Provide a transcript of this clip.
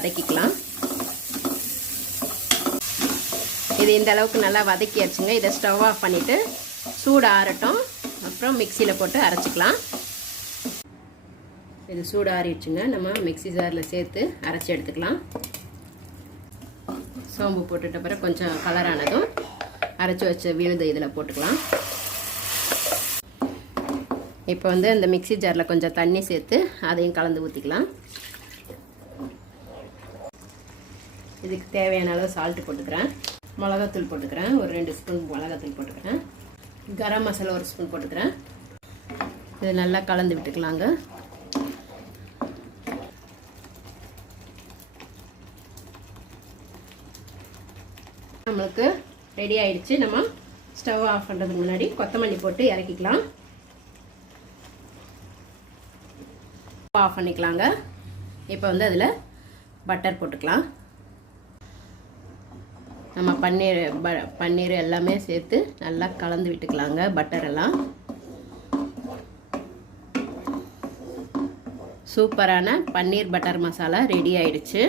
வதக்கிக்கலாம். இது இந்த அளவுக்கு நல்லா வதக்கியாச்சுங்க. இதை ஸ்டவ் ஆஃப் பண்ணிவிட்டு சூடு ஆறட்டும். அப்புறம் மிக்சியில் போட்டு அரைச்சிக்கலாம். இது சூடு ஆறிடுச்சுங்க. நம்ம மிக்சி ஜாரில் சேர்த்து அரைச்சி எடுத்துக்கலாம். சோம்பு போட்டுட்ட பிறகு கொஞ்சம் கலரானதும் அரைச்சி வச்ச விழுது இதில் போட்டுக்கலாம். இப்போ அந்த மிக்சி ஜாரில் கொஞ்சம் தண்ணி சேர்த்து அதையும் கலந்து ஊற்றிக்கலாம். இதுக்கு தேவையான அளவு சால்ட்டு போட்டுக்கிறேன். மிளகாத்தூள் போட்டுக்கிறேன். ஒரு 2 ஸ்பூன் மிளகாத்தூள் போட்டுக்கிறேன். கரம் மசாலா 1 ஸ்பூன் போட்டுக்கிறேன். இது நல்லா கலந்து விட்டுக்கலாங்க. நம்மளுக்கு ரெடி ஆயிடுச்சு. நம்ம ஸ்டவ் ஆஃப் பண்ணுறதுக்கு முன்னாடி கொத்தமல்லி போட்டு இறக்கிக்கலாம். ஆஃப் பண்ணிக்கலாங்க. இப்போ அதில் பட்டர் போட்டுக்கலாம். நம்ம பன்னீர் எல்லாமே சேர்த்து நல்லா கலந்து விட்டுக்கலாங்க. பட்டர் எல்லாம் சூப்பரான பன்னீர் பட்டர் மசாலா ரெடி ஆயிடுச்சு.